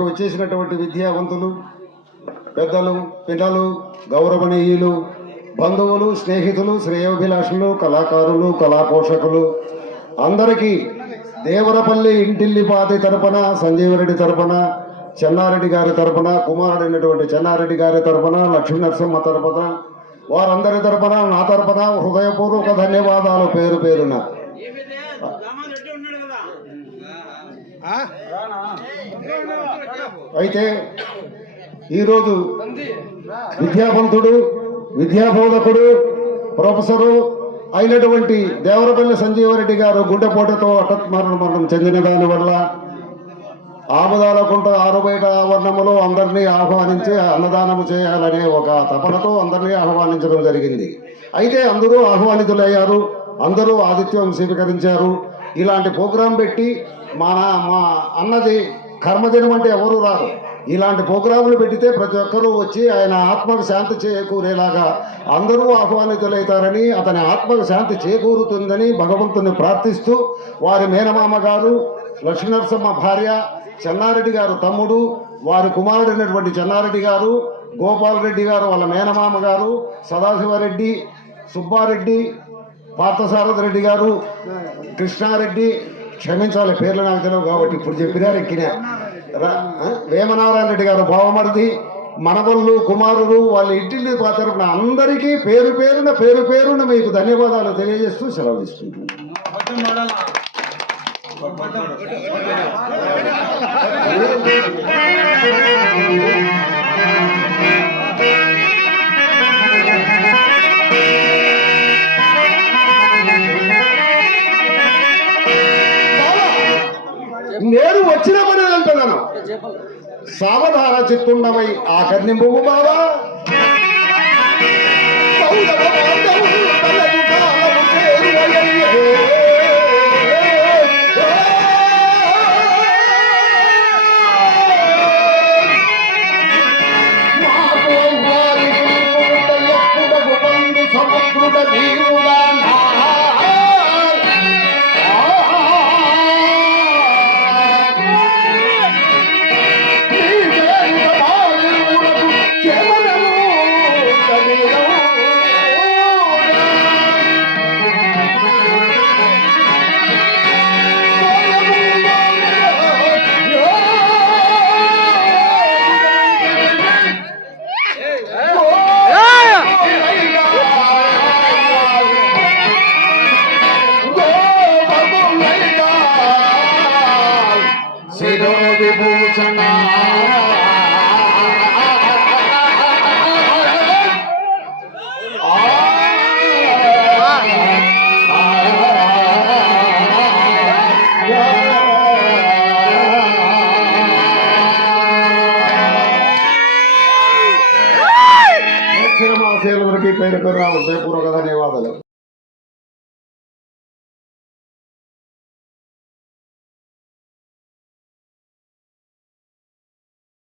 వచ్చేసినటువంటి విద్యావంతులు పెద్దలు పిల్లలు గౌరవనీయులు బంధువులు స్నేహితులు శ్రేయోభిలాషులు కళాకారులు కళాపోషకులు అందరికీ దేవరపల్లి ఇంటిల్లిపాతి తరపున సంజీవరెడ్డి తరపున చెన్నారెడ్డి గారి తరపున కుమారుడైనటువంటి చెన్నారెడ్డి గారి తరపున లక్ష్మీ నరసింహ తరపున వారందరి తరపున నా తరపున హృదయపూర్వక ధన్యవాదాలు పేరు పేరున. అయితే ఈరోజు విద్యావంతుడు విద్యాబోధకుడు ప్రొఫెసరు అయినటువంటి దేవరపల్లి సంజీవరెడ్డి గారు గుండెపోటుతో హఠాత్మరణ మరణం చెందిన దాని వల్ల ఆముదాలకుంట ఆరు బయట ఆవరణములో అందరినీ ఆహ్వానించి అన్నదానము చేయాలనే ఒక తపనతో అందరినీ ఆహ్వానించడం జరిగింది. అయితే అందరూ ఆహ్వానితులయ్యారు అందరూ ఆతిథ్యం స్వీకరించారు. ఇలాంటి ప్రోగ్రాం పెట్టి మన మా అన్నది కర్మదినం అంటే ఎవరు రారు. ఇలాంటి ప్రోగ్రాములు పెట్టితే ప్రతి ఒక్కరూ వచ్చి ఆయన ఆత్మకు శాంతి చేకూరేలాగా అందరూ ఆహ్వానితులవుతారని అతని ఆత్మకు శాంతి చేకూరుతుందని భగవంతుని ప్రార్థిస్తూ వారి మేనమామ గారు లక్ష్మీనరసింహ భార్య చెన్నారెడ్డి గారు తమ్ముడు వారి కుమారుడైనటువంటి చెన్నారెడ్డి గారు గోపాలరెడ్డి గారు వాళ్ళ మేనమామ గారు సదాశివరెడ్డి సుబ్బారెడ్డి పార్థసారథి రెడ్డి గారు కృష్ణారెడ్డి క్షమించాలి పేర్లు నాకు తెలియవు కాబట్టి ఇప్పుడు చెప్పినారు ఎక్కినా వేమనారాయణ రెడ్డి గారు బావమరిది మనవళ్ళు కుమారులు వాళ్ళ ఇంటిని తరపున అందరికీ పేరు పేరున పేరు పేరున మీకు ధన్యవాదాలు తెలియజేస్తూ సెలవు తీసుకుంటున్నాను. సావధాన చిత్తుండమై ఆకర్ని పువ్వు బావా సౌరవ బాంధవులు ശിരോ വിഭൂഷണ ಅಕ್ಷರಮಾಸೆಯಲ್ಲಿ ಈ ಕೈ ಪೂರ್ವಕದ ನೇವಾದಲು